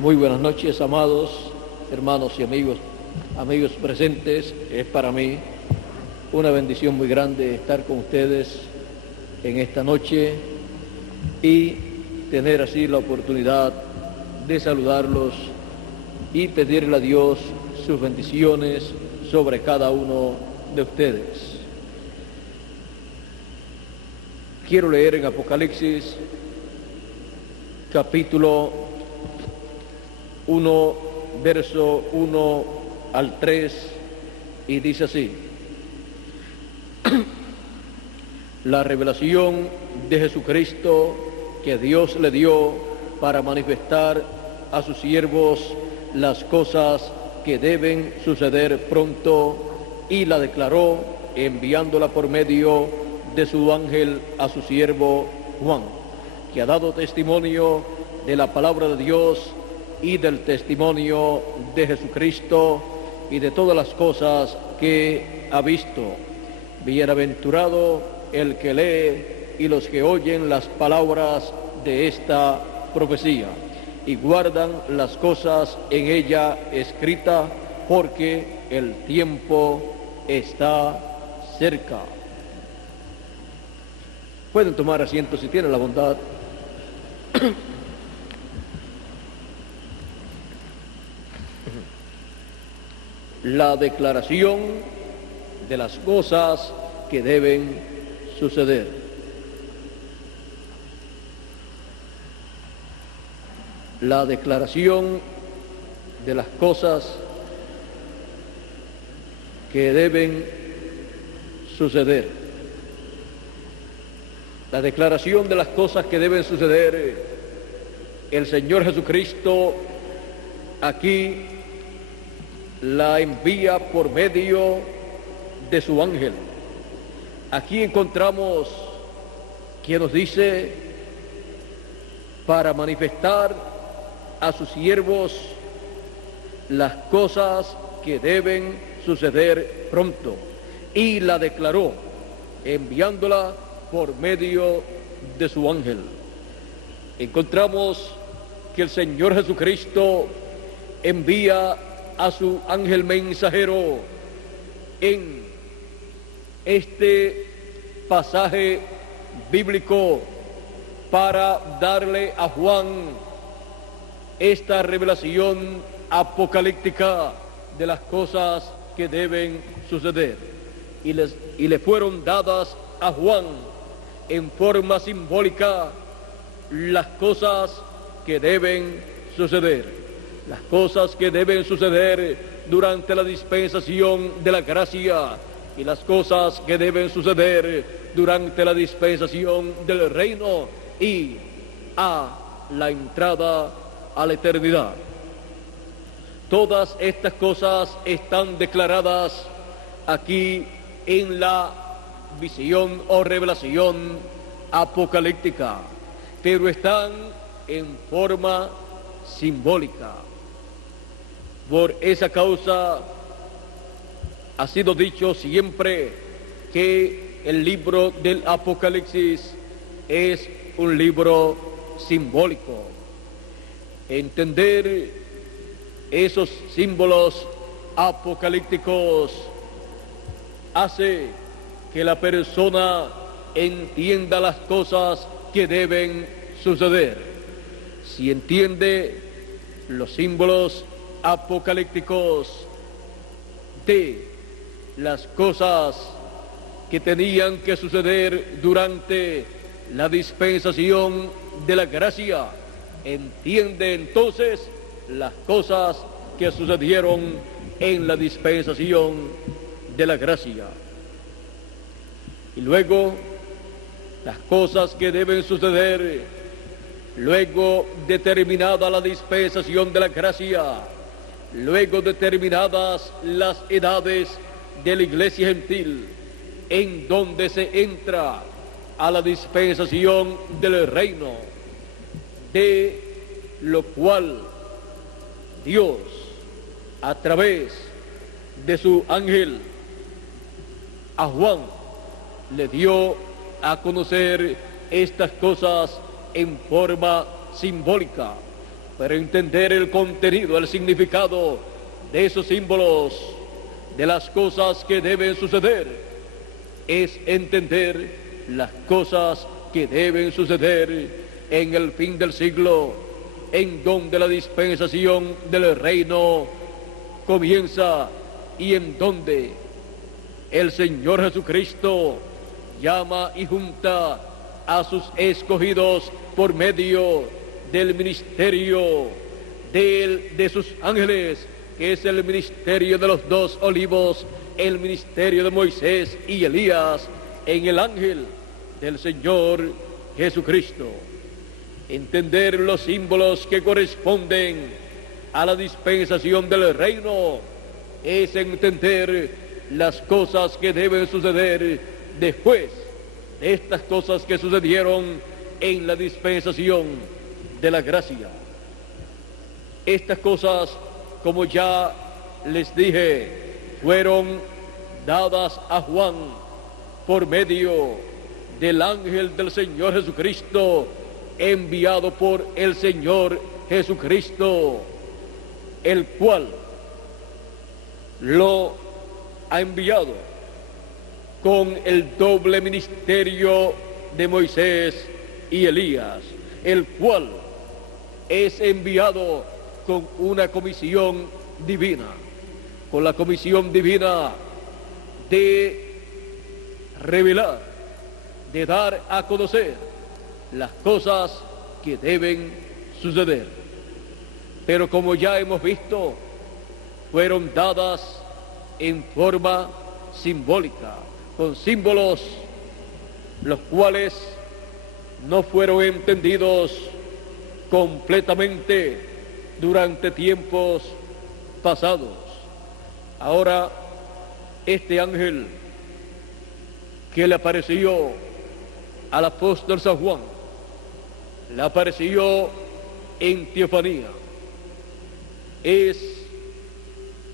Muy buenas noches, amados hermanos y amigos presentes. Es para mí una bendición muy grande estar con ustedes en esta noche y tener así la oportunidad de saludarlos y pedirle a Dios sus bendiciones sobre cada uno de ustedes. Quiero leer en Apocalipsis capítulo 1, verso 1 al 3, y dice así: la revelación de Jesucristo que Dios le dio para manifestar a sus siervos las cosas que deben suceder pronto, y la declaró enviándola por medio de su ángel a su siervo Juan, que ha dado testimonio de la palabra de Dios y del testimonio de Jesucristo y de todas las cosas que ha visto. Bienaventurado el que lee y los que oyen las palabras de esta profecía y guardan las cosas en ella escritas, porque el tiempo está cerca. Pueden tomar asiento si tienen la bondad. La declaración de las cosas que deben suceder. La declaración de las cosas que deben suceder. La declaración de las cosas que deben suceder. El Señor Jesucristo aquí la envía por medio de su ángel. Aquí encontramos que nos dice para manifestar a sus siervos las cosas que deben suceder pronto, y la declaró enviándola por medio de su ángel. Encontramos que el Señor Jesucristo envía a su ángel mensajero en este pasaje bíblico para darle a Juan esta revelación apocalíptica de las cosas que deben suceder, y le fueron dadas a Juan en forma simbólica las cosas que deben suceder. Las cosas que deben suceder durante la dispensación de la gracia y las cosas que deben suceder durante la dispensación del reino y a la entrada a la eternidad. Todas estas cosas están declaradas aquí en la visión o revelación apocalíptica, pero están en forma simbólica. Por esa causa ha sido dicho siempre que el libro del Apocalipsis es un libro simbólico. Entender esos símbolos apocalípticos hace que la persona entienda las cosas que deben suceder. Si entiende los símbolos apocalípticos de las cosas que tenían que suceder durante la dispensación de la gracia, entiende entonces las cosas que sucedieron en la dispensación de la gracia. Y luego las cosas que deben suceder luego determinada la dispensación de la gracia, luego determinadas las edades de la iglesia gentil, en donde se entra a la dispensación del reino, de lo cual Dios, a través de su ángel, a Juan, le dio a conocer estas cosas en forma simbólica, Pero entender el contenido, el significado de esos símbolos, de las cosas que deben suceder, es entender las cosas que deben suceder en el fin del siglo, en donde la dispensación del reino comienza y en donde el Señor Jesucristo llama y junta a sus escogidos por medio del ministerio de sus ángeles, que es el ministerio de los 2 olivos, el ministerio de Moisés y Elías, en el ángel del Señor Jesucristo. Entender los símbolos que corresponden a la dispensación del reino es entender las cosas que deben suceder después de estas cosas que sucedieron en la dispensación de la gracia. Estas cosas, como ya les dije, fueron dadas a Juan por medio del ángel del Señor Jesucristo, enviado por el Señor Jesucristo, el cual lo ha enviado con el doble ministerio de Moisés y Elías, el cual es enviado con una comisión divina, con la comisión divina de revelar, de dar a conocer las cosas que deben suceder. Pero como ya hemos visto, fueron dadas en forma simbólica, con símbolos los cuales no fueron entendidos completamente durante tiempos pasados. Ahora, este ángel que le apareció al apóstol San Juan, le apareció en teofanía, es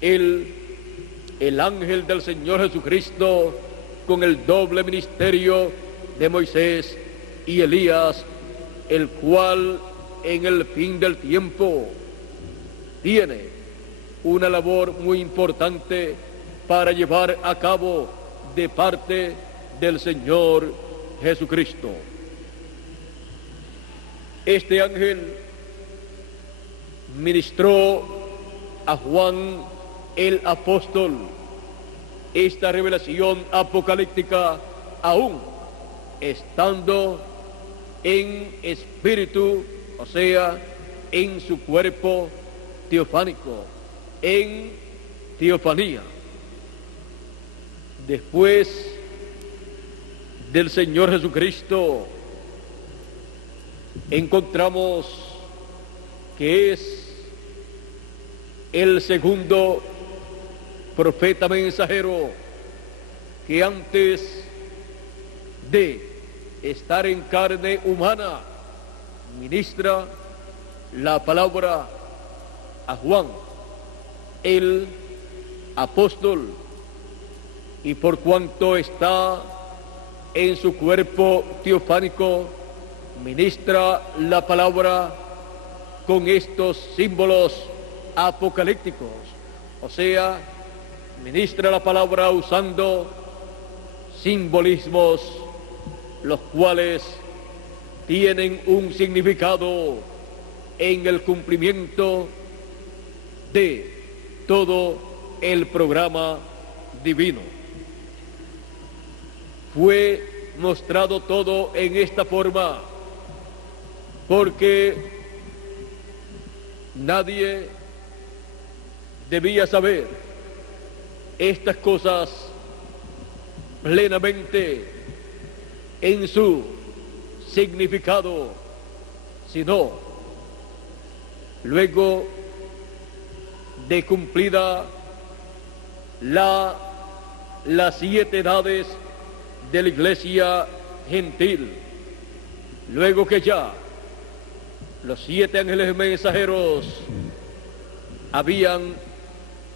el ángel del Señor Jesucristo con el doble ministerio de Moisés y Elías, el cual en el fin del tiempo tiene una labor muy importante para llevar a cabo de parte del Señor Jesucristo. Este ángel ministró a Juan el apóstol esta revelación apocalíptica, aún estando en espíritu, o sea, en su cuerpo teofánico, en teofanía. Después del Señor Jesucristo, encontramos que es el segundo profeta mensajero que antes de estar en carne humana ministra la palabra a Juan, el apóstol, y por cuanto está en su cuerpo teofánico, ministra la palabra con estos símbolos apocalípticos, o sea, ministra la palabra usando simbolismos los cuales tienen un significado en el cumplimiento de todo el programa divino. Fue mostrado todo en esta forma porque nadie debía saber estas cosas plenamente en su significado, sino luego de cumplida las 7 edades de la iglesia gentil, luego que ya los 7 ángeles mensajeros habían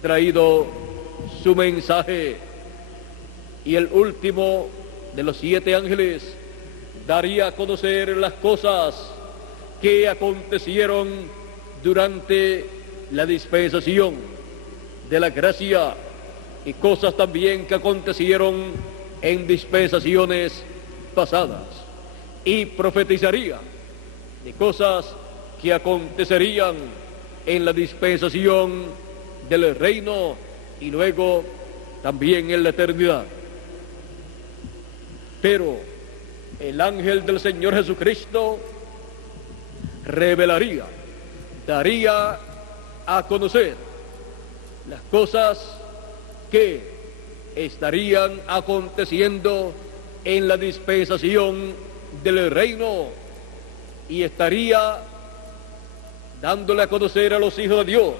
traído su mensaje, y el último de los 7 ángeles daría a conocer las cosas que acontecieron durante la dispensación de la gracia y cosas también que acontecieron en dispensaciones pasadas, y profetizaría de cosas que acontecerían en la dispensación del reino y luego también en la eternidad. Pero el ángel del Señor Jesucristo revelaría, daría a conocer las cosas que estarían aconteciendo en la dispensación del reino y estaría dándole a conocer a los hijos de Dios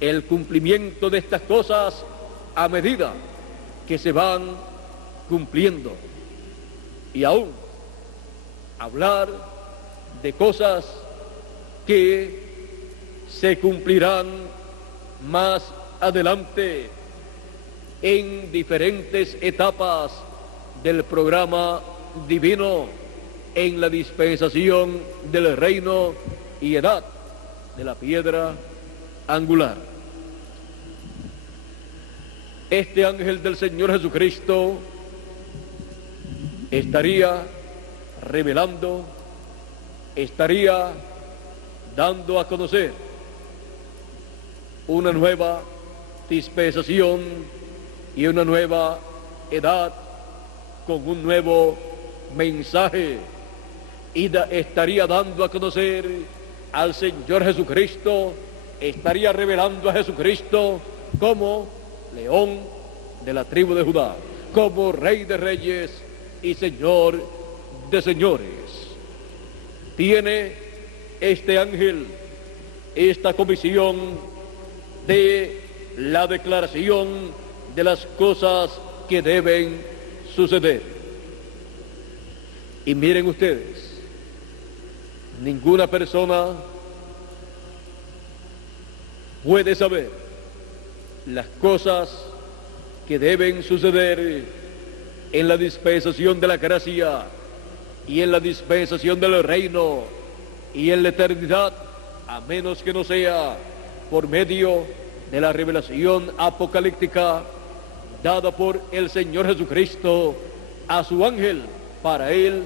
el cumplimiento de estas cosas a medida que se van cumpliendo, y aún hablar de cosas que se cumplirán más adelante en diferentes etapas del programa divino en la dispensación del reino y edad de la piedra angular. Este ángel del Señor Jesucristo estaría revelando, estaría dando a conocer una nueva dispensación y una nueva edad con un nuevo mensaje, y estaría dando a conocer al Señor Jesucristo, estaría revelando a Jesucristo como León de la tribu de Judá, como Rey de Reyes y Señor de Señores. Tiene este ángel esta comisión de la declaración de las cosas que deben suceder. Y miren ustedes, ninguna persona puede saber las cosas que deben suceder en la dispensación de la gracia y en la dispensación del reino y en la eternidad, a menos que no sea por medio de la revelación apocalíptica dada por el Señor Jesucristo a su ángel, para él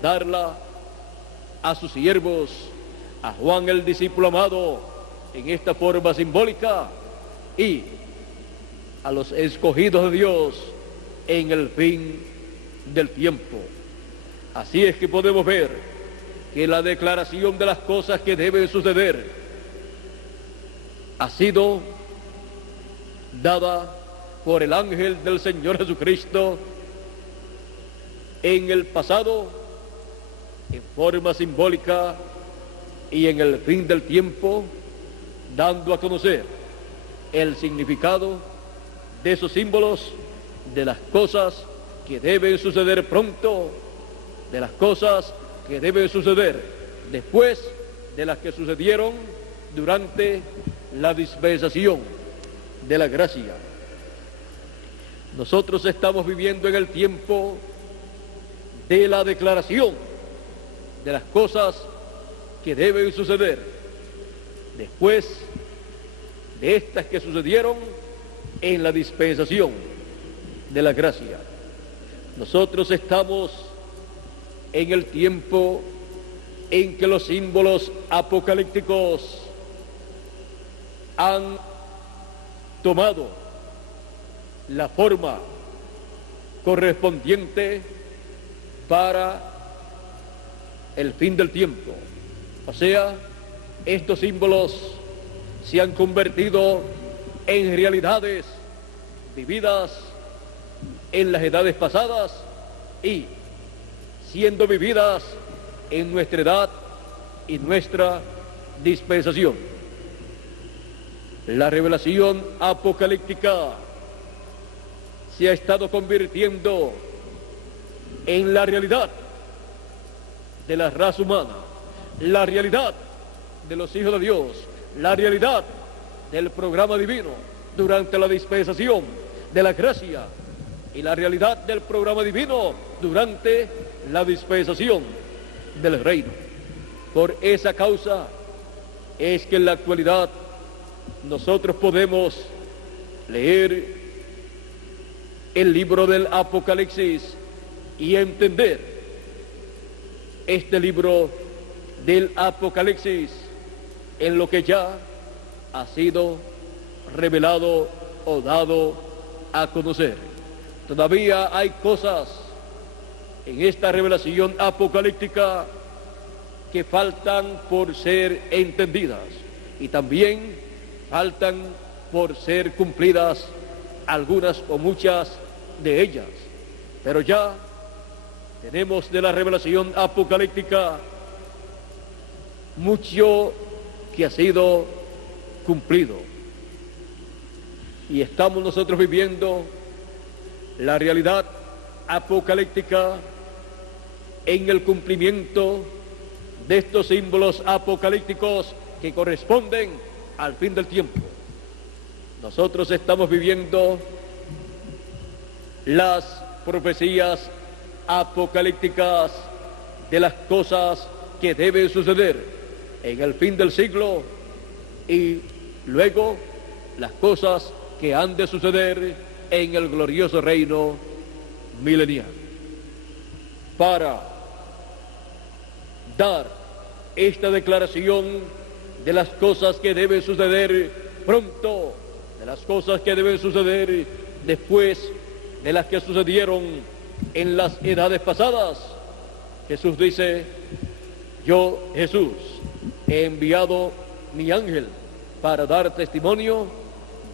darla a sus siervos, a Juan el discípulo amado, en esta forma simbólica, y a los escogidos de Dios en el fin del tiempo. Así es que podemos ver que la declaración de las cosas que deben suceder ha sido dada por el ángel del Señor Jesucristo en el pasado, en forma simbólica, y en el fin del tiempo, dando a conocer el significado de esos símbolos, de las cosas que deben suceder pronto, de las cosas que deben suceder después de las que sucedieron durante la dispensación de la gracia. Nosotros estamos viviendo en el tiempo de la declaración de las cosas que deben suceder después de estas que sucedieron en la dispensación de la gracia. Nosotros estamos en el tiempo en que los símbolos apocalípticos han tomado la forma correspondiente para el fin del tiempo. O sea, estos símbolos se han convertido en realidades vividas en las edades pasadas y siendo vividas en nuestra edad y nuestra dispensación. La revelación apocalíptica se ha estado convirtiendo en la realidad de la raza humana, la realidad de los hijos de Dios, la realidad del programa divino durante la dispensación de la gracia y la realidad del programa divino durante la dispensación del reino. Por esa causa es que en la actualidad nosotros podemos leer el libro del Apocalipsis y entender este libro del Apocalipsis en lo que ya ha sido revelado o dado a conocer. Todavía hay cosas en esta revelación apocalíptica que faltan por ser entendidas y también faltan por ser cumplidas algunas o muchas de ellas. Pero ya tenemos de la revelación apocalíptica mucho que ha sido cumplido. Y estamos nosotros viviendo la realidad apocalíptica en el cumplimiento de estos símbolos apocalípticos que corresponden al fin del tiempo. Nosotros estamos viviendo las profecías apocalípticas de las cosas que deben suceder en el fin del siglo y luego las cosas que han de suceder en el glorioso reino milenial. Para dar esta declaración de las cosas que deben suceder pronto, de las cosas que deben suceder después de las que sucedieron en las edades pasadas, Jesús dice: yo, Jesús, he enviado mi ángel para dar testimonio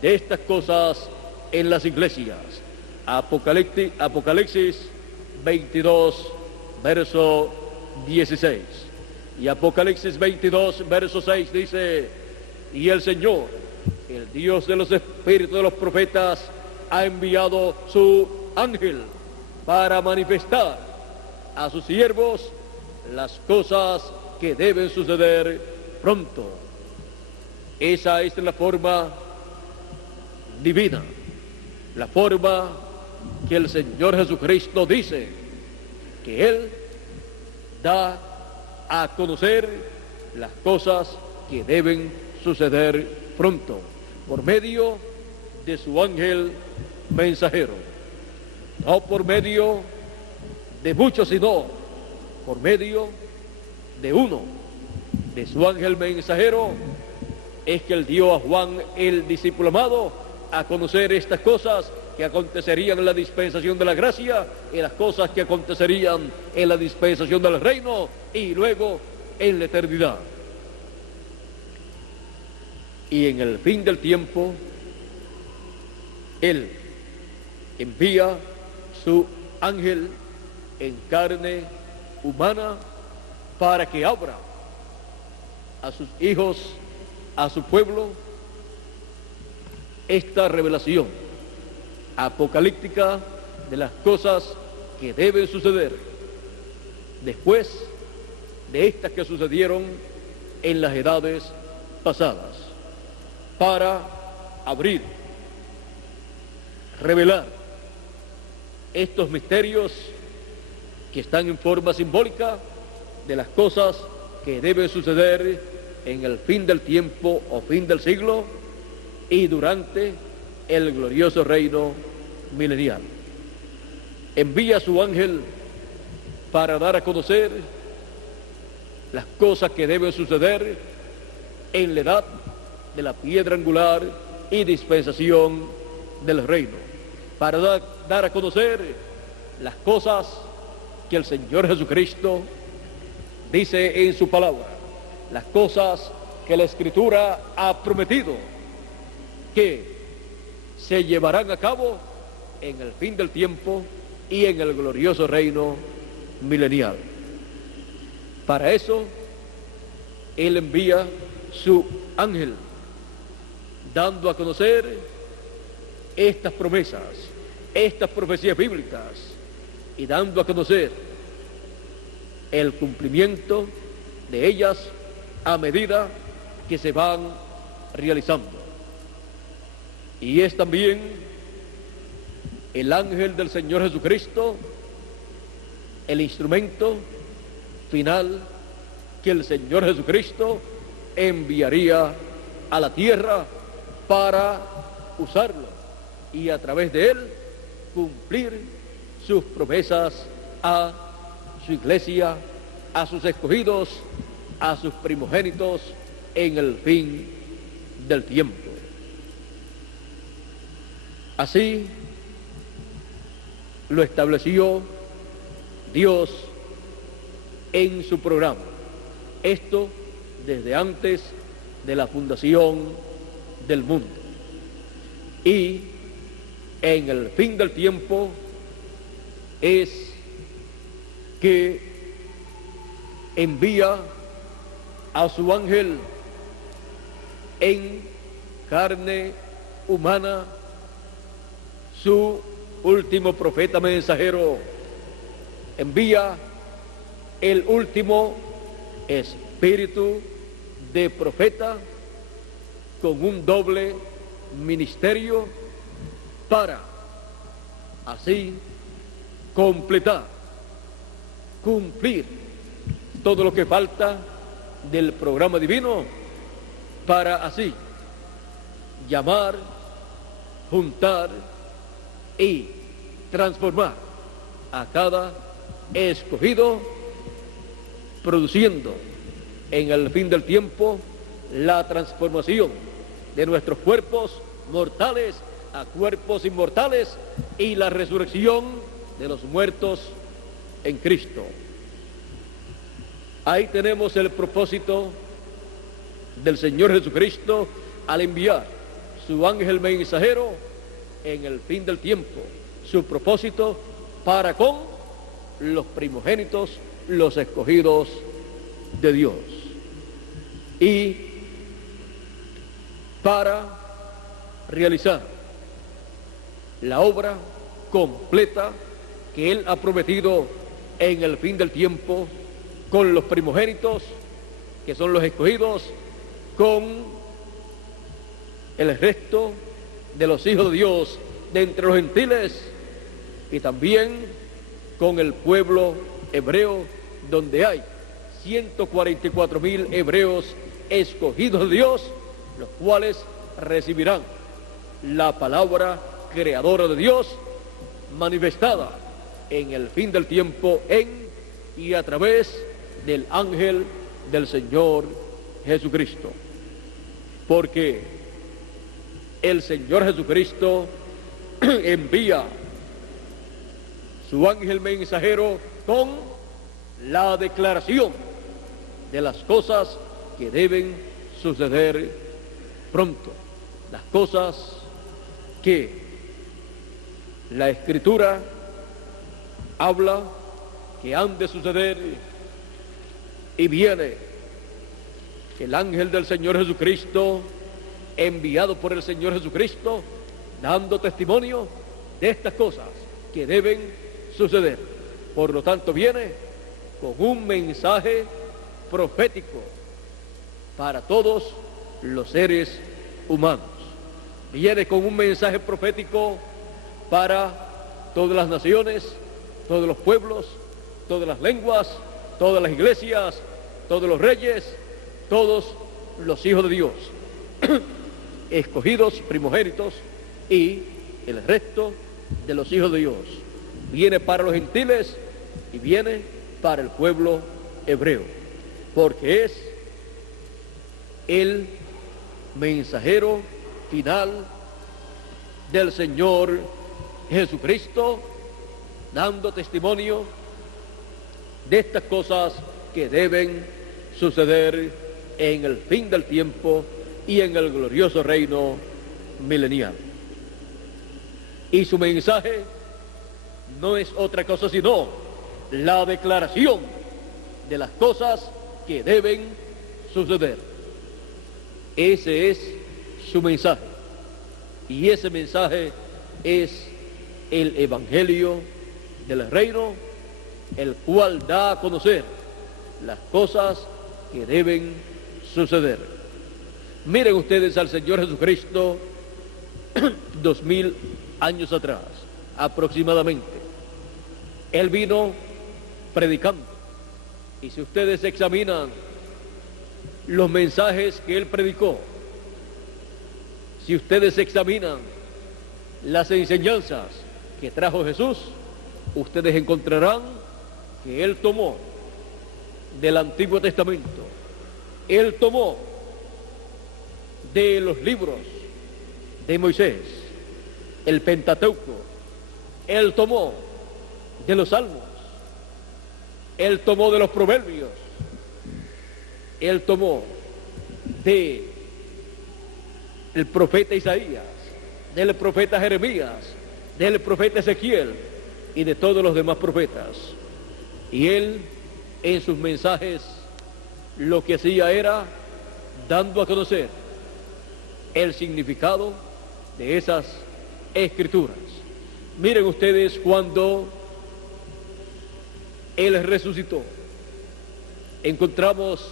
de estas cosas en las iglesias. Apocalipsis 22, verso 16. Y Apocalipsis 22, verso 6 dice: y el Señor, el Dios de los espíritus de los profetas, ha enviado su ángel para manifestar a sus siervos las cosas que deben suceder pronto. Esa es la forma divina, la forma que el Señor Jesucristo dice que Él da a conocer las cosas que deben suceder pronto, por medio de su ángel mensajero. No por medio de muchos, sino por medio de uno, de su ángel mensajero, es que él dio a Juan el discípulo amado a conocer estas cosas que acontecerían en la dispensación de la gracia y las cosas que acontecerían en la dispensación del reino y luego en la eternidad. Y en el fin del tiempo, Él envía su ángel en carne humana para que abra a sus hijos, a su pueblo, esta revelación apocalíptica de las cosas que deben suceder después de estas que sucedieron en las edades pasadas, para abrir, revelar estos misterios que están en forma simbólica de las cosas que deben suceder en el fin del tiempo o fin del siglo y durante el glorioso reino milenial. Envía a su ángel para dar a conocer las cosas que deben suceder en la edad de la piedra angular y dispensación del reino, para dar a conocer las cosas que el Señor Jesucristo dice en su palabra, las cosas que la Escritura ha prometido que se llevarán a cabo en el fin del tiempo y en el glorioso reino milenial. Para eso, Él envía su ángel, dando a conocer estas promesas, estas profecías bíblicas, y dando a conocer el cumplimiento de ellas a medida que se van realizando. Y es también el ángel del Señor Jesucristo el instrumento final que el Señor Jesucristo enviaría a la tierra para usarlo y a través de él cumplir sus promesas a su iglesia, a sus escogidos, a sus primogénitos en el fin del tiempo. Así lo estableció Dios en su programa. Esto desde antes de la fundación del mundo. Y en el fin del tiempo es que envía a su ángel en carne humana, su último profeta mensajero, envía el último espíritu de profeta con un doble ministerio para así cumplir todo lo que falta del programa divino, para así llamar, juntar y transformar a cada escogido, produciendo en el fin del tiempo la transformación de nuestros cuerpos mortales a cuerpos inmortales y la resurrección de los muertos en Cristo. Ahí tenemos el propósito del Señor Jesucristo al enviar su ángel mensajero en el fin del tiempo. Su propósito para con los primogénitos, los escogidos de Dios. Y para realizar la obra completa que Él ha prometido en el fin del tiempo con los primogénitos, que son los escogidos, con el resto de los hijos de Dios de entre los gentiles y también con el pueblo hebreo, donde hay 144,000 hebreos escogidos de Dios, los cuales recibirán la palabra creadora de Dios manifestada en el fin del tiempo en y a través del ángel del Señor Jesucristo. Porque el Señor Jesucristo envía su ángel mensajero con la declaración de las cosas que deben suceder pronto, las cosas que la Escritura habla que han de suceder, y viene el ángel del Señor Jesucristo, enviado por el Señor Jesucristo, dando testimonio de estas cosas que deben suceder. Por lo tanto, viene con un mensaje profético para todos los seres humanos. Viene con un mensaje profético para todas las naciones, todos los pueblos, todas las lenguas, todas las iglesias, todos los reyes, todos los hijos de Dios, escogidos, primogénitos, y el resto de los hijos de Dios. Viene para los gentiles y viene para el pueblo hebreo, porque es el mensajero final del Señor Jesucristo, dando testimonio de estas cosas que deben suceder en el fin del tiempo y en el glorioso reino milenial. Y su mensaje no es otra cosa sino la declaración de las cosas que deben suceder. Ese es su mensaje. Y ese mensaje es el Evangelio del reino, el cual da a conocer las cosas que deben suceder. Miren ustedes al Señor Jesucristo 2000 años atrás, aproximadamente. Él vino predicando. Y si ustedes examinan los mensajes que él predicó, si ustedes examinan las enseñanzas que trajo Jesús, ustedes encontrarán que él tomó del Antiguo Testamento, él tomó de los libros de Moisés, el Pentateuco, él tomó de los Salmos, él tomó de los Proverbios, él tomó de el profeta Isaías, del profeta Jeremías, del profeta Ezequiel y de todos los demás profetas. Y él, en sus mensajes, lo que hacía era dando a conocer el significado de esas escrituras. Miren ustedes, cuando él resucitó, encontramos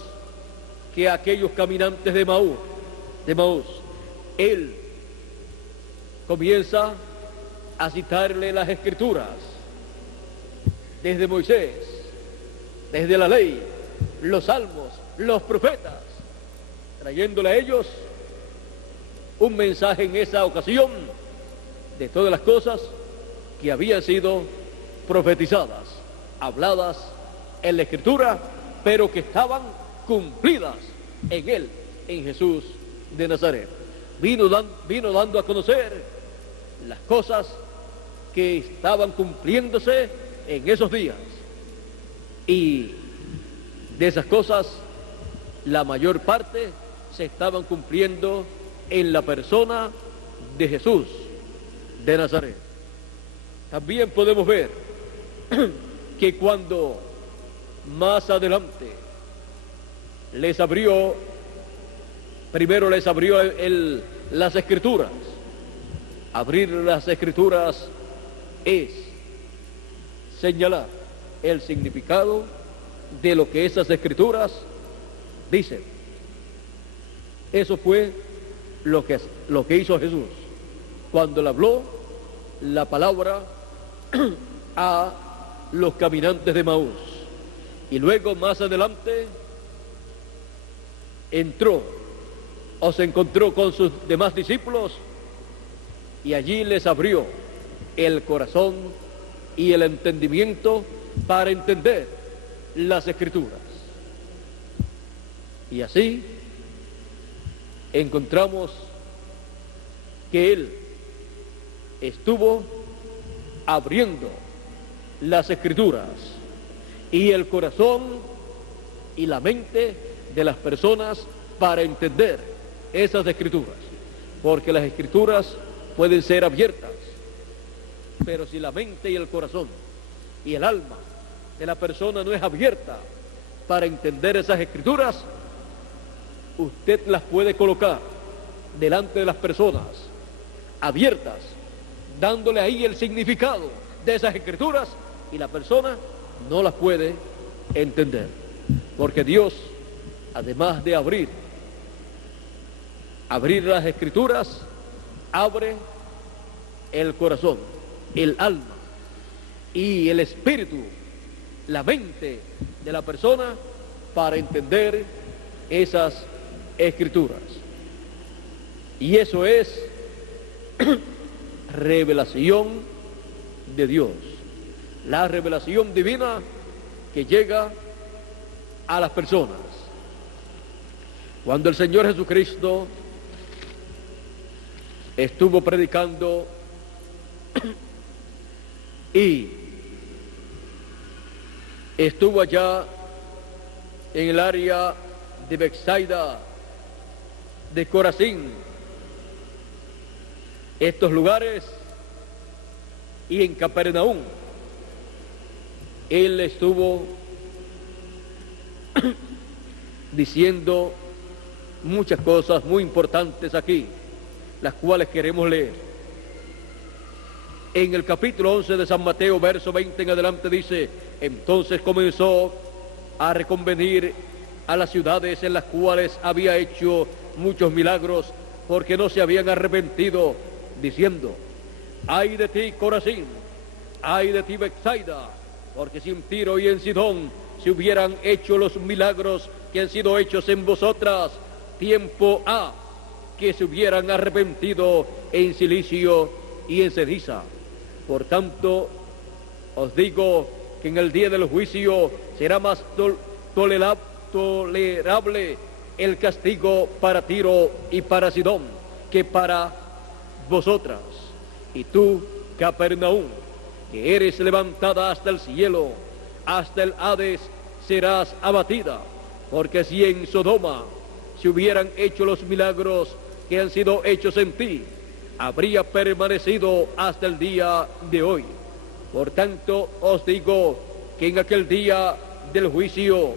que aquellos caminantes de Maús, él comienza a citarle las escrituras, desde Moisés, desde la ley, los salmos, los profetas, trayéndole a ellos un mensaje en esa ocasión de todas las cosas que habían sido profetizadas, habladas en la Escritura, pero que estaban cumplidas en él, en Jesús de Nazaret. Vino dando a conocer las cosas que estaban cumpliéndose en esos días. Y de esas cosas, la mayor parte se estaban cumpliendo en la persona de Jesús de Nazaret. También podemos ver que cuando más adelante primero les abrió las escrituras. Abrir las escrituras es señalar el significado de lo que esas escrituras dicen. Eso fue lo que hizo Jesús cuando le habló la palabra a los caminantes de Maús. Y luego más adelante se encontró con sus demás discípulos y allí les abrió el corazón y el entendimiento para entender las escrituras. Y así encontramos que él estuvo abriendo las escrituras y el corazón y la mente de las personas para entender esas escrituras, porque las escrituras pueden ser abiertas, pero si la mente y el corazón y el alma de la persona no es abierta para entender esas escrituras, usted las puede colocar delante de las personas abiertas, dándole ahí el significado de esas escrituras, y la persona no las puede entender, porque Dios, además de abrir las escrituras, abre el corazón, el alma y el espíritu, la mente de la persona para entender esas escrituras. Y eso es revelación de Dios, la revelación divina que llega a las personas. Cuando el Señor Jesucristo estuvo predicando y estuvo allá en el área de Betsaida, de Corazín, estos lugares, y en Capernaum, él estuvo diciendo muchas cosas muy importantes aquí, las cuales queremos leer. En el capítulo 11 de San Mateo, verso 20 en adelante, dice: entonces comenzó a reconvenir a las ciudades en las cuales había hecho muchos milagros, porque no se habían arrepentido, diciendo: ay de ti, Corazín, ay de ti, Betsaida, porque si en Tiro y en Sidón se hubieran hecho los milagros que han sido hechos en vosotras, tiempo ha que se hubieran arrepentido en silicio y en ceniza. Por tanto, os digo que en el día del juicio será más tolerable el castigo para Tiro y para Sidón que para vosotras. Y tú, Capernaum, que eres levantada hasta el cielo, hasta el Hades serás abatida, porque si en Sodoma se hubieran hecho los milagros que han sido hechos en ti, habría permanecido hasta el día de hoy. Por tanto, os digo que en aquel día del juicio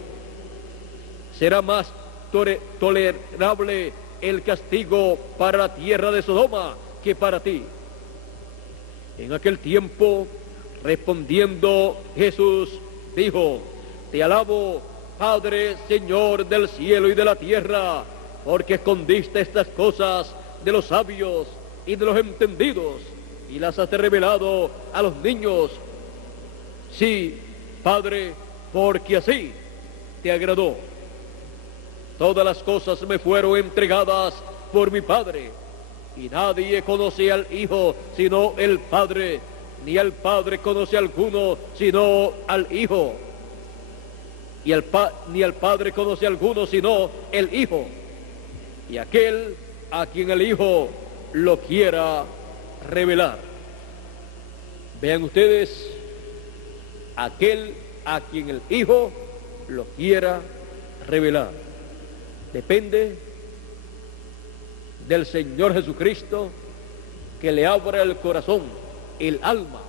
será más tolerable el castigo para la tierra de Sodoma que para ti. En aquel tiempo, respondiendo Jesús, dijo: Te alabo, Padre, Señor del cielo y de la tierra, porque escondiste estas cosas de los sabios y de los entendidos, y las has revelado a los niños. Sí, Padre, porque así te agradó. Todas las cosas me fueron entregadas por mi Padre, y nadie conoce al Hijo sino el Padre, ni al Padre conoce a alguno sino al Hijo, ni al Padre conoce a alguno sino el Hijo, y aquel a quien el Hijo lo quiera revelar. Vean ustedes, aquel a quien el Hijo lo quiera revelar. Depende del Señor Jesucristo que le abra el corazón, el alma,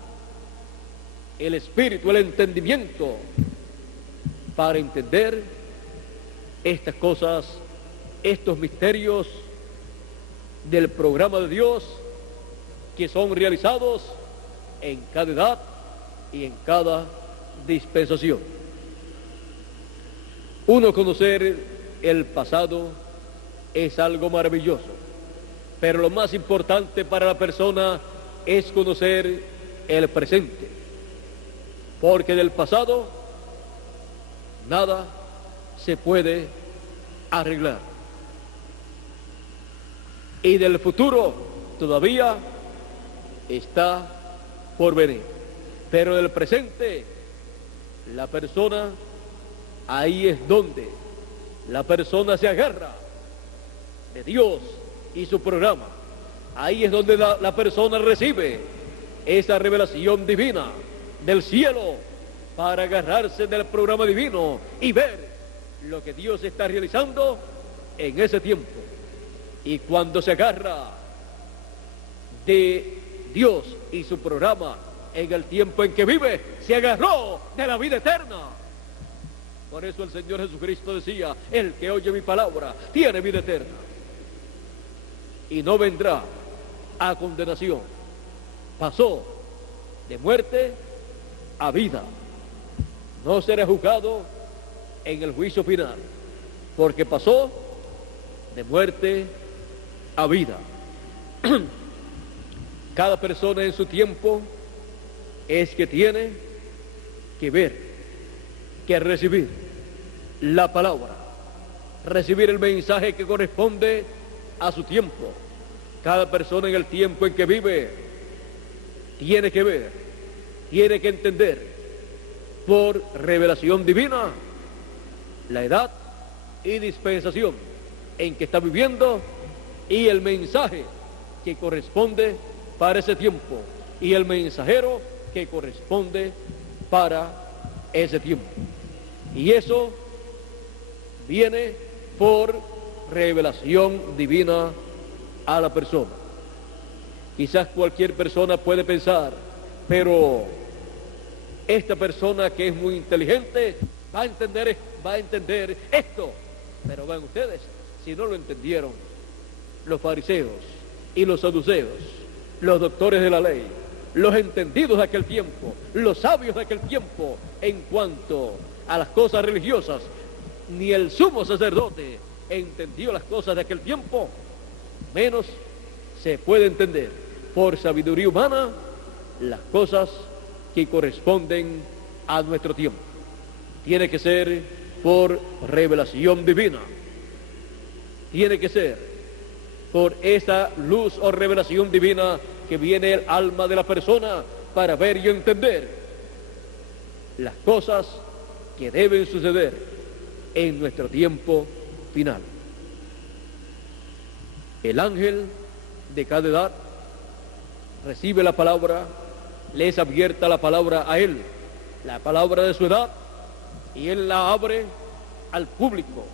el espíritu, el entendimiento, para entender estas cosas, estos misterios del programa de Dios que son realizados en cada edad y en cada dispensación. Uno conocer el pasado es algo maravilloso, pero lo más importante para la persona es conocer el presente, porque del pasado nada se puede arreglar, y del futuro todavía está por venir, pero del presente la persona, ahí es donde la persona se agarra de Dios y su programa. Ahí es donde la persona recibe esa revelación divina del cielo para agarrarse del programa divino y ver lo que Dios está realizando en ese tiempo. Y cuando se agarra de Dios y su programa en el tiempo en que vive, se agarró de la vida eterna. Por eso el Señor Jesucristo decía: el que oye mi palabra tiene vida eterna y no vendrá a condenación. Pasó de muerte a vida. No será juzgado en el juicio final, porque pasó de muerte a vida. Cada persona en su tiempo es que tiene que ver, que recibir la palabra, recibir el mensaje que corresponde a su tiempo. Cada persona en el tiempo en que vive tiene que ver, tiene que entender por revelación divina la edad y dispensación en que está viviendo y el mensaje que corresponde para ese tiempo y el mensajero que corresponde para ese tiempo. Y eso viene por revelación divina a la persona. Quizás cualquier persona puede pensar, pero esta persona que es muy inteligente va a entender esto. Pero vean ustedes, si no lo entendieron los fariseos y los saduceos, los doctores de la ley, los entendidos de aquel tiempo, los sabios de aquel tiempo, en cuanto a las cosas religiosas, ni el sumo sacerdote entendió las cosas de aquel tiempo, menos se puede entender por sabiduría humana las cosas que corresponden a nuestro tiempo. Tiene que ser por revelación divina. Tiene que ser por esa luz o revelación divina que viene el alma de la persona para ver y entender las cosas que deben suceder en nuestro tiempo final. El ángel de cada edad recibe la palabra, le es abierta la palabra a él, la palabra de su edad, y él la abre al público.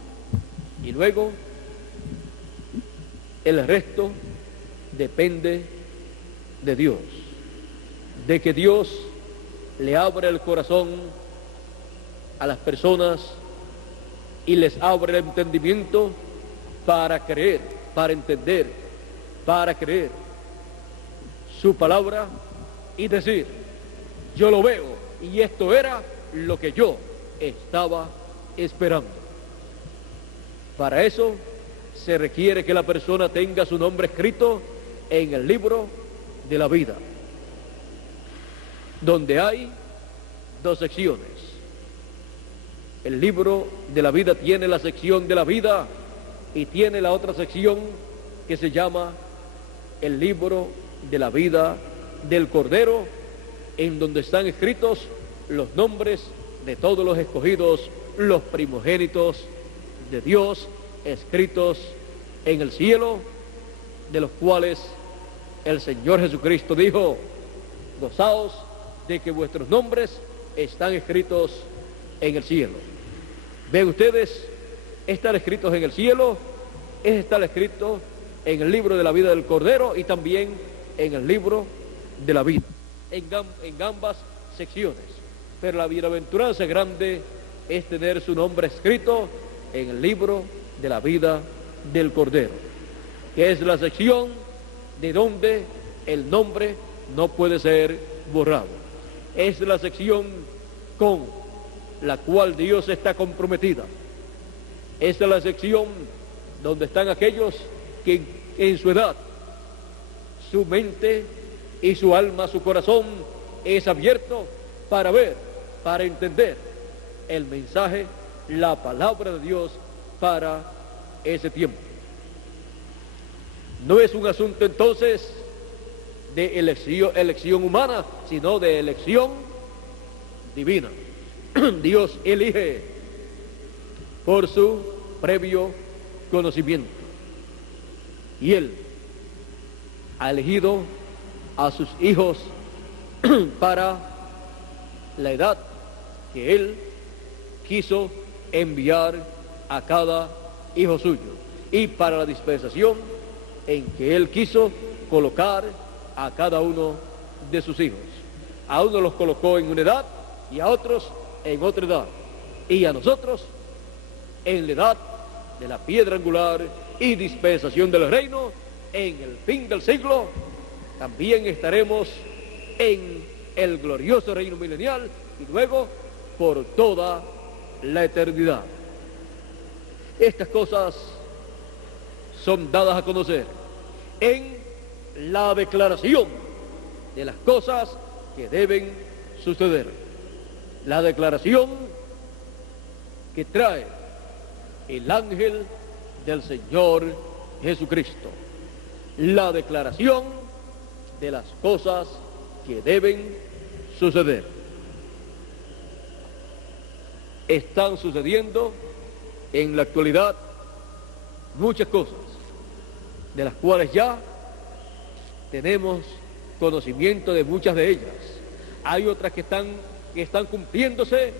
Y luego el resto depende de Dios, de que Dios le abre el corazón a las personas y les abre el entendimiento para creer, para entender, para creer su palabra y decir: yo lo veo y esto era lo que yo estaba esperando. Para eso se requiere que la persona tenga su nombre escrito en el libro de la vida, donde hay dos secciones. El libro de la vida tiene la sección de la vida y tiene la otra sección que se llama el libro de la vida del Cordero, en donde están escritos los nombres de todos los escogidos, los primogénitos de Dios, escritos en el cielo, de los cuales el Señor Jesucristo dijo: gozaos de que vuestros nombres están escritos en el cielo. Ven ustedes, están escritos en el cielo, están escritos en el libro de la vida del Cordero y también en el libro de la vida, en ambas secciones. Pero la bienaventuranza grande es tener su nombre escrito en el libro de la vida del Cordero, que es la sección de donde el nombre no puede ser borrado. Es la sección con la cual Dios está comprometida. Esta es la sección donde están aquellos que en su edad, su mente y su alma, su corazón es abierto para ver, para entender el mensaje, la palabra de Dios para ese tiempo. No es un asunto entonces de elección humana, sino de elección divina. Dios elige por su previo conocimiento, y Él ha elegido a sus hijos para la edad que Él quiso enviar a cada hijo suyo, y para la dispensación en que Él quiso colocar a cada uno de sus hijos. A uno los colocó en una edad y a otros en otra edad, y a nosotros en la edad de la piedra angular y dispensación del reino. En el fin del siglo también estaremos en el glorioso reino milenial y luego por toda la eternidad. Estas cosas son dadas a conocer en la declaración de las cosas que deben suceder. La declaración que trae el ángel del Señor Jesucristo. La declaración de las cosas que deben suceder. Están sucediendo en la actualidad muchas cosas, de las cuales ya tenemos conocimiento de muchas de ellas. Hay otras que están cumpliéndose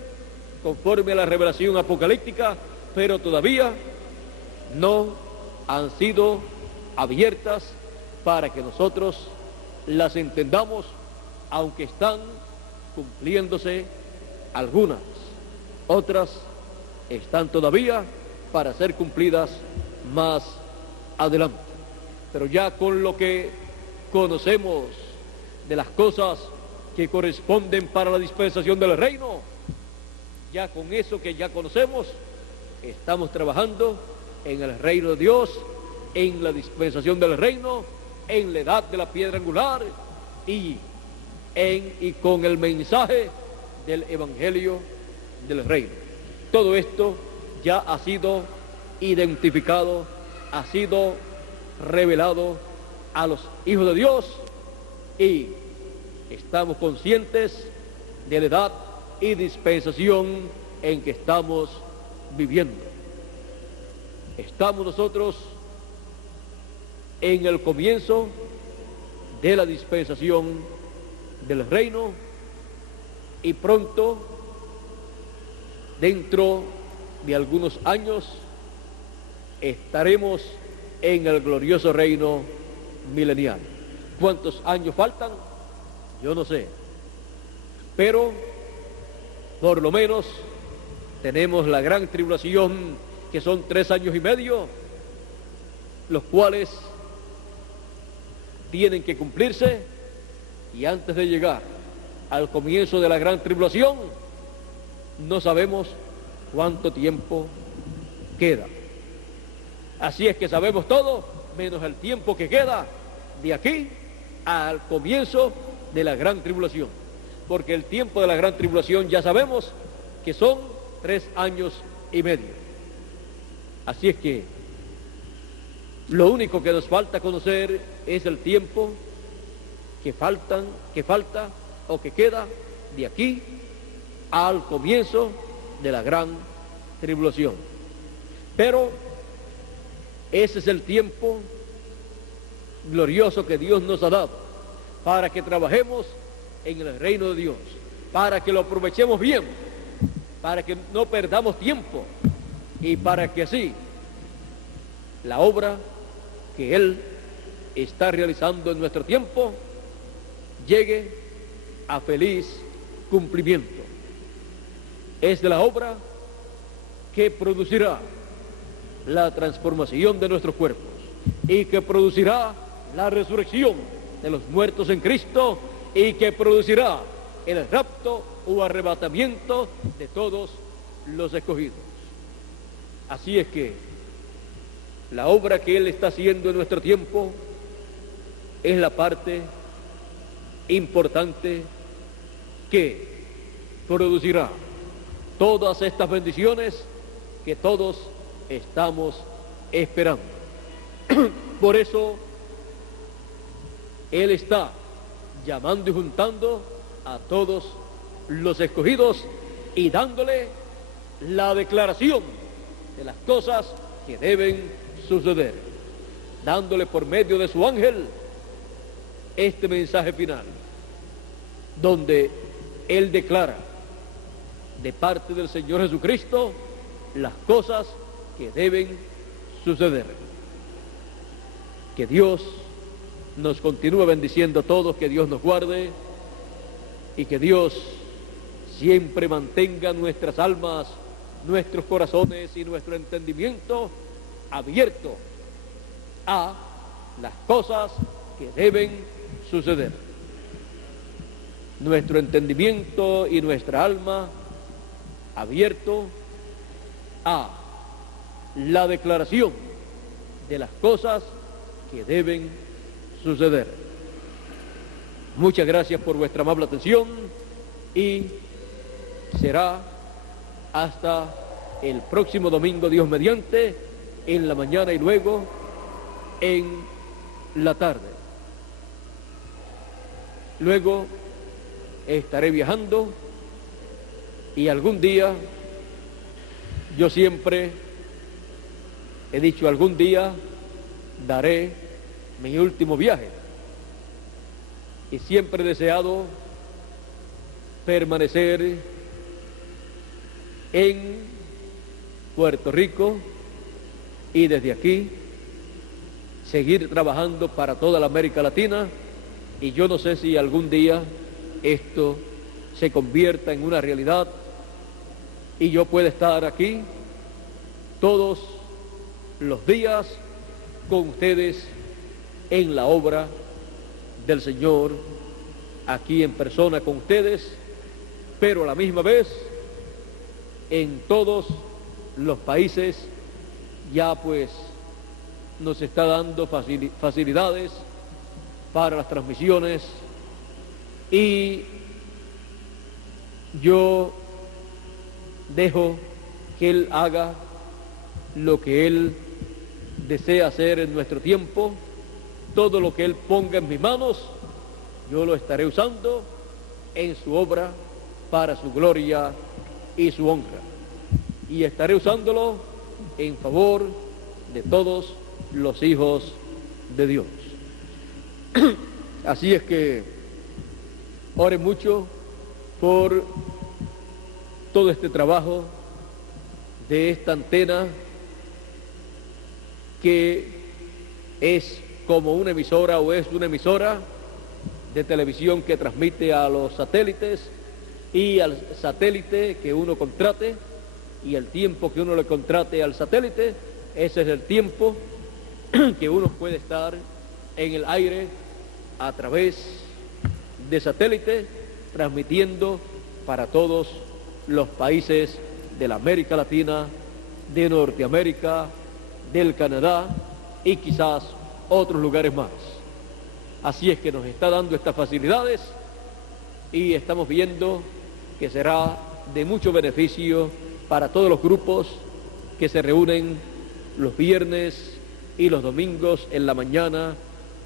conforme a la revelación apocalíptica, pero todavía no han sido abiertas para que nosotros las entendamos, aunque están cumpliéndose algunas. Otras están todavía para ser cumplidas más adelante. Pero ya con lo que conocemos de las cosas que corresponden para la dispensación del reino, ya con eso que ya conocemos, estamos trabajando en el reino de Dios, en la dispensación del reino, en la edad de la piedra angular y con el mensaje del evangelio del reino. Todo esto ya ha sido identificado, ha sido revelado a los hijos de Dios y estamos conscientes de la edad y dispensación en que estamos viviendo. Estamos nosotros en el comienzo de la dispensación del reino y pronto, dentro de algunos años, estaremos en el glorioso reino milenial. ¿Cuántos años faltan? Yo no sé. Pero, por lo menos, tenemos la gran tribulación, que son 3 años y medio, los cuales tienen que cumplirse, y antes de llegar al comienzo de la gran tribulación, no sabemos cuánto tiempo queda. Así es que sabemos todo, menos el tiempo que queda de aquí al comienzo de la gran tribulación. Porque el tiempo de la gran tribulación ya sabemos que son 3 años y medio. Así es que lo único que nos falta conocer es el tiempo que falta o que queda de aquí al comienzo de la gran tribulación. Pero ese es el tiempo glorioso que Dios nos ha dado para que trabajemos en el reino de Dios, para que lo aprovechemos bien, para que no perdamos tiempo y para que así la obra que Él está realizando en nuestro tiempo llegue a feliz cumplimiento. Es de la obra que producirá la transformación de nuestros cuerpos y que producirá la resurrección de los muertos en Cristo y que producirá el rapto o arrebatamiento de todos los escogidos. Así es que la obra que Él está haciendo en nuestro tiempo es la parte importante que producirá todas estas bendiciones que todos estamos esperando. Por eso Él está llamando y juntando a todos los escogidos y dándole la declaración de las cosas que deben suceder, dándole por medio de su ángel este mensaje final, donde Él declara de parte del Señor Jesucristo las cosas que deben suceder. Que Dios nos continúe bendiciendo a todos, que Dios nos guarde y que Dios siempre mantenga nuestras almas, nuestros corazones y nuestro entendimiento abierto a las cosas que deben suceder. Nuestro entendimiento y nuestra alma abierto a la declaración de las cosas que deben suceder. Muchas gracias por vuestra amable atención y será hasta el próximo domingo, Dios mediante, en la mañana y luego en la tarde. Luego estaré viajando y algún día, yo siempre he dicho, algún día daré mi último viaje y siempre he deseado permanecer en Puerto Rico y desde aquí seguir trabajando para toda la América Latina, y yo no sé si algún día esto se convierta en una realidad y yo pueda estar aquí todos los días con ustedes en la obra del Señor, aquí en persona con ustedes, pero a la misma vez en todos los países ya pues nos está dando facilidades para las transmisiones, y yo dejo que Él haga lo que Él desea hacer en nuestro tiempo. Todo lo que Él ponga en mis manos, yo lo estaré usando en su obra para su gloria y su honra. Y estaré usándolo en favor de todos los hijos de Dios. Así es que ore mucho por todo este trabajo de esta antena que es como una emisora o es una emisora de televisión que transmite a los satélites y al satélite que uno contrate, y el tiempo que uno le contrate al satélite, ese es el tiempo que uno puede estar en el aire a través de satélite, transmitiendo para todos los países de la América Latina, de Norteamérica, del Canadá y quizás otros lugares más. Así es que nos está dando estas facilidades y estamos viendo que será de mucho beneficio para todos los grupos que se reúnen los viernes y los domingos en la mañana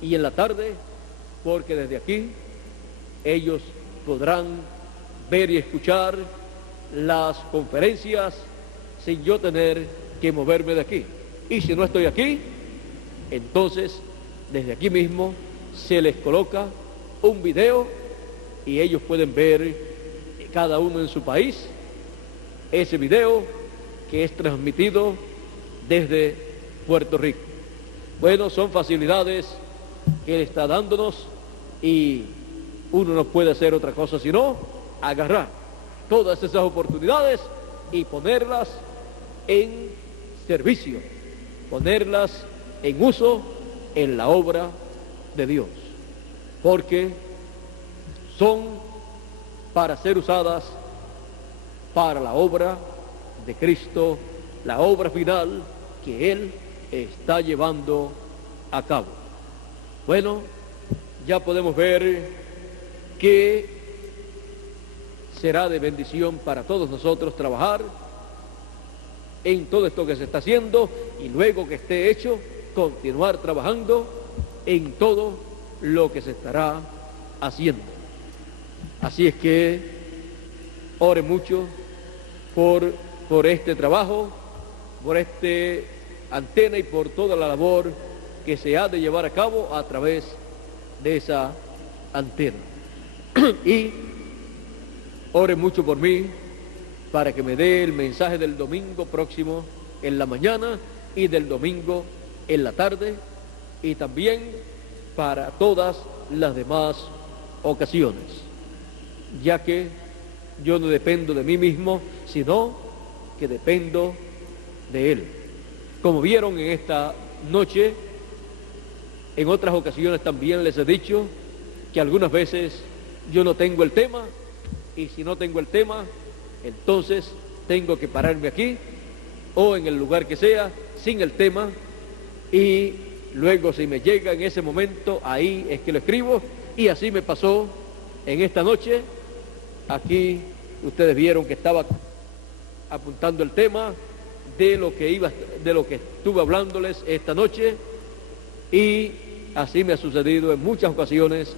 y en la tarde, porque desde aquí ellos podrán ver y escuchar las conferencias sin yo tener que moverme de aquí. Y si no estoy aquí, entonces desde aquí mismo se les coloca un video y ellos pueden ver cada uno en su país ese video que es transmitido desde Puerto Rico. Bueno, son facilidades que Él está dándonos y uno no puede hacer otra cosa sino agarrar todas esas oportunidades y ponerlas en servicio, ponerlas en uso en la obra de Dios, porque son para ser usadas para la obra de Cristo, la obra final que Él está llevando a cabo. Bueno, ya podemos ver que será de bendición para todos nosotros trabajar en todo esto que se está haciendo y luego que esté hecho, continuar trabajando en todo lo que se estará haciendo. Así es que ore mucho por este trabajo, por este antena y por toda la labor que se ha de llevar a cabo a través de esa antena. Y ore mucho por mí para que me dé el mensaje del domingo próximo en la mañana y del domingo en la tarde, y también para todas las demás ocasiones, ya que yo no dependo de mí mismo, sino que dependo de Él. Como vieron en esta noche, en otras ocasiones también les he dicho que algunas veces yo no tengo el tema, y si no tengo el tema, entonces tengo que pararme aquí o en el lugar que sea sin el tema, y luego si me llega en ese momento, ahí es que lo escribo. Y así me pasó en esta noche. Aquí ustedes vieron que estaba apuntando el tema de lo que estuve hablándoles esta noche, y así me ha sucedido en muchas ocasiones,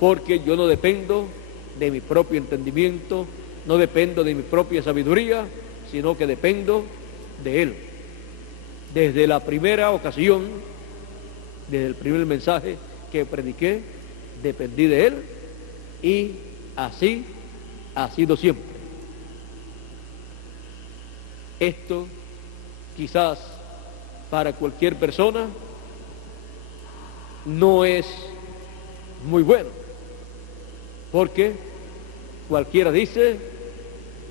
porque yo no dependo de mi propio entendimiento, no dependo de mi propia sabiduría, sino que dependo de Él. Desde la primera ocasión, desde el primer mensaje que prediqué, dependí de Él, y así ha sido siempre. Esto quizás para cualquier persona no es muy bueno, porque cualquiera dice,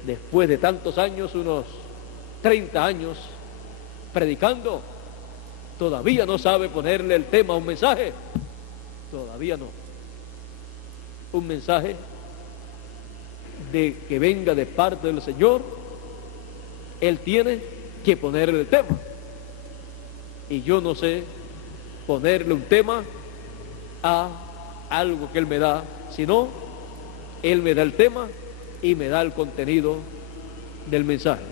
después de tantos años, unos 30 años predicando, todavía no sabe ponerle el tema a un mensaje. Todavía no. Un mensaje de que venga de parte del Señor, Él tiene que ponerle el tema. Y yo no sé ponerle un tema a algo que Él me da, sino Él me da el tema y me da el contenido del mensaje.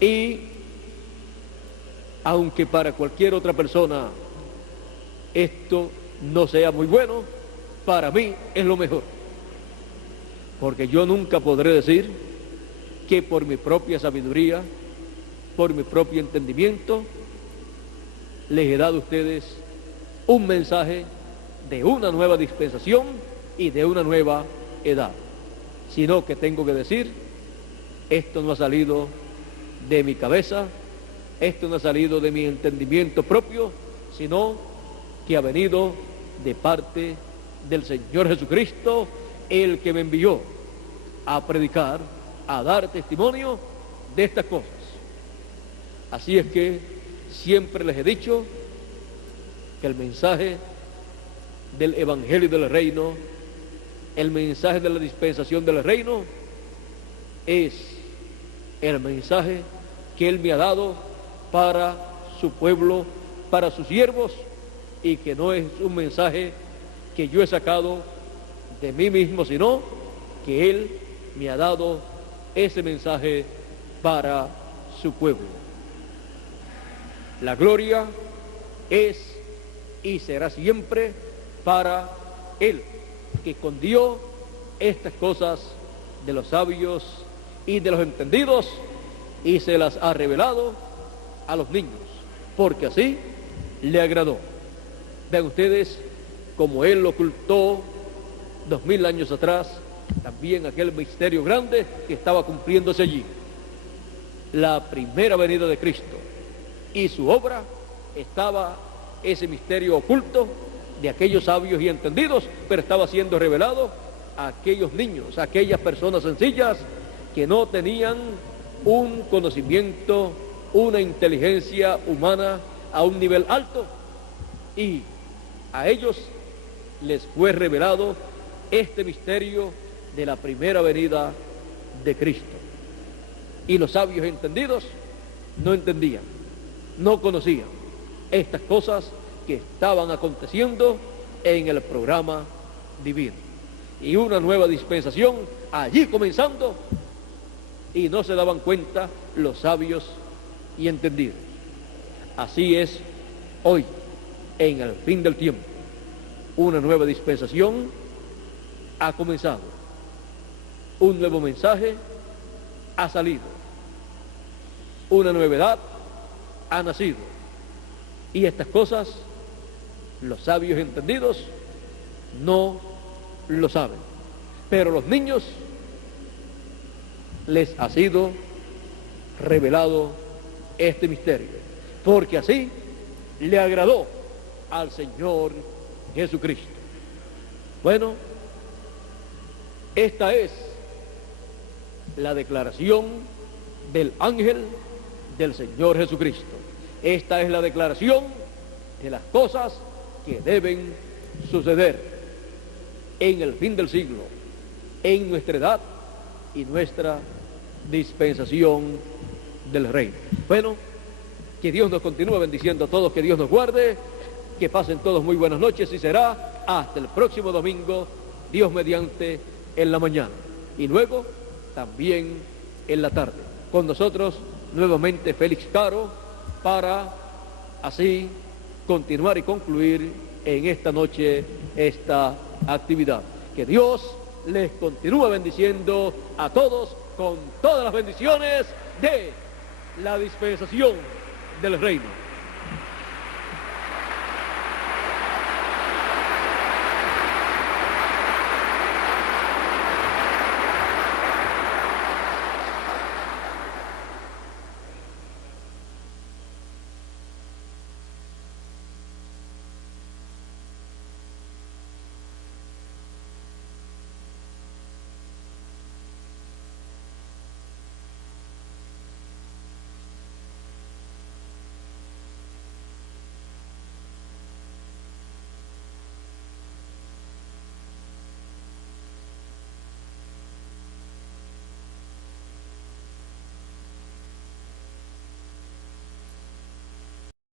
Y aunque para cualquier otra persona esto no sea muy bueno, para mí es lo mejor. Porque yo nunca podré decir que por mi propia sabiduría, por mi propio entendimiento, les he dado a ustedes un mensaje de una nueva dispensación y de una nueva edad, sino que tengo que decir, esto no ha salido de mi cabeza, esto no ha salido de mi entendimiento propio, sino que ha venido de parte del Señor Jesucristo, el que me envió a predicar, a dar testimonio de estas cosas. Así es que siempre les he dicho que el mensaje del Evangelio del Reino, el mensaje de la dispensación del Reino, es el mensaje que Él me ha dado para su pueblo, para sus siervos, y que no es un mensaje que yo he sacado de mí mismo, sino que Él me ha dado ese mensaje para su pueblo. La gloria es y será siempre para Él, que escondió estas cosas de los sabios y de los entendidos y se las ha revelado a los niños, porque así le agradó. Vean ustedes como Él ocultó 2000 años atrás también aquel misterio grande que estaba cumpliéndose allí, la primera venida de Cristo, y su obra estaba ese misterio oculto de aquellos sabios y entendidos, pero estaba siendo revelado a aquellos niños, a aquellas personas sencillas que no tenían un conocimiento, una inteligencia humana a un nivel alto, y a ellos les fue revelado este misterio de la primera venida de Cristo. Y los sabios entendidos no entendían, no conocían estas cosas que estaban aconteciendo en el programa divino. Y una nueva dispensación allí comenzando, y no se daban cuenta los sabios y entendidos. Así es hoy, en el fin del tiempo. Una nueva dispensación ha comenzado. Un nuevo mensaje ha salido. Una nueva edad ha nacido. Y estas cosas, los sabios entendidos no lo saben. Pero los niños les ha sido revelado este misterio, porque así le agradó al Señor Jesucristo. Bueno, esta es la declaración del ángel del Señor Jesucristo. Esta es la declaración de las cosas que deben suceder en el fin del siglo, en nuestra edad y nuestra dispensación del reino. Bueno, que Dios nos continúe bendiciendo a todos, que Dios nos guarde, que pasen todos muy buenas noches, y será hasta el próximo domingo, Dios mediante, en la mañana, y luego también en la tarde. Con nosotros nuevamente Félix Caro, para así continuar y concluir en esta noche esta actividad. Que Dios les continúe bendiciendo a todos con todas las bendiciones de la dispensación del reino.